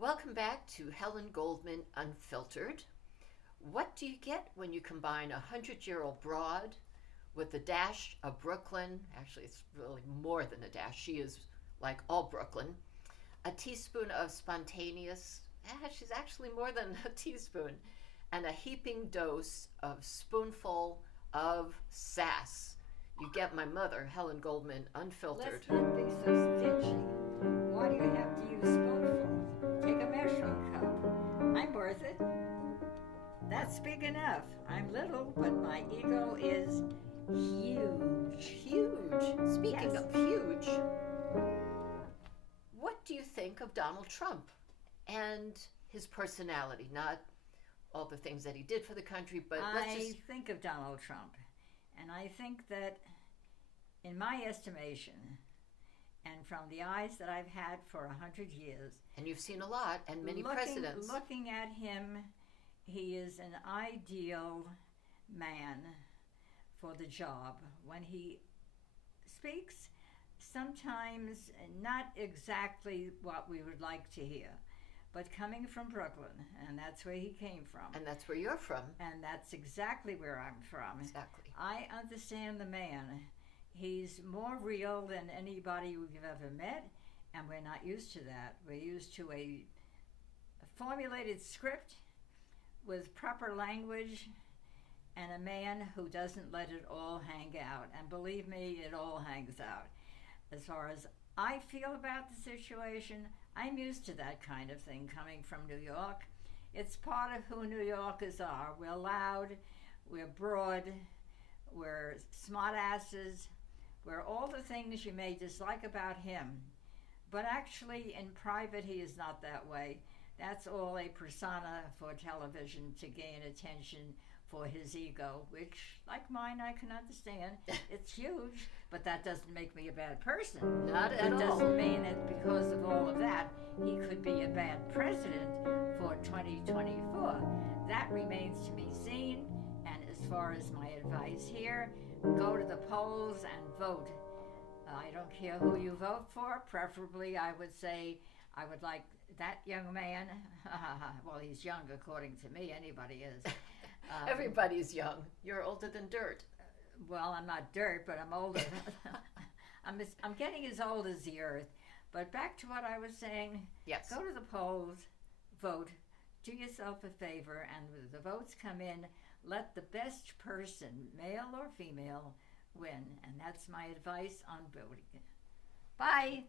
Welcome back to Helen Goldman Unfiltered. What do you get when you combine a 100-year-old broad with a dash of Brooklyn? Actually, it's really more than a dash. She is like all Brooklyn. A teaspoon of spontaneous, she's actually more than a teaspoon, and a heaping dose of spoonful of sass. You get my mother, Helen Goldman Unfiltered. Let's not be so stingy. Why do you have to use spoonfuls? Take a measuring cup. I'm worth it. That's big enough. I'm little, but my ego is huge. Huge. Speaking Yes. of huge, what do you think of Donald Trump and his personality? Not all the things that he did for the country, but let's I just. think of Donald Trump, and I think that, in my estimation, and from the eyes that I've had for 100 years, And you've seen a lot, and many presidents. looking at him, he is an ideal man for the job. When he speaks, sometimes not exactly what we would like to hear, but coming from Brooklyn, and that's where he came from. And that's where you're from. And that's exactly where I'm from. Exactly. I understand the man. He's more real than anybody we've ever met, and we're not used to that. We're used to a formulated script with proper language and a man who doesn't let it all hang out. And believe me, it all hangs out. As far as I feel about the situation, I'm used to that kind of thing coming from New York. It's part of who New Yorkers are. We're loud, we're broad, we're smart asses, we're all the things you may dislike about him. But actually, in private, he is not that way. That's all a persona for television to gain attention for his ego, which, like mine, I can understand. It's huge, but that doesn't make me a bad person. Not at That all. doesn't mean that because of all of that, he could be a bad president for 2024. That remains to be seen. And as far as my advice here, go to the polls and vote. I don't care who you vote for. Preferably, I would say I would like that young man. Well, he's young according to me. Anybody is. Everybody's young. You're older than dirt. Well, I'm not dirt, but I'm older. I'm getting as old as the earth. But back to what I was saying. Yes. Go to the polls, vote, do yourself a favor, and when the votes come in, let the best person, male or female, win. And that's my advice on voting. Bye.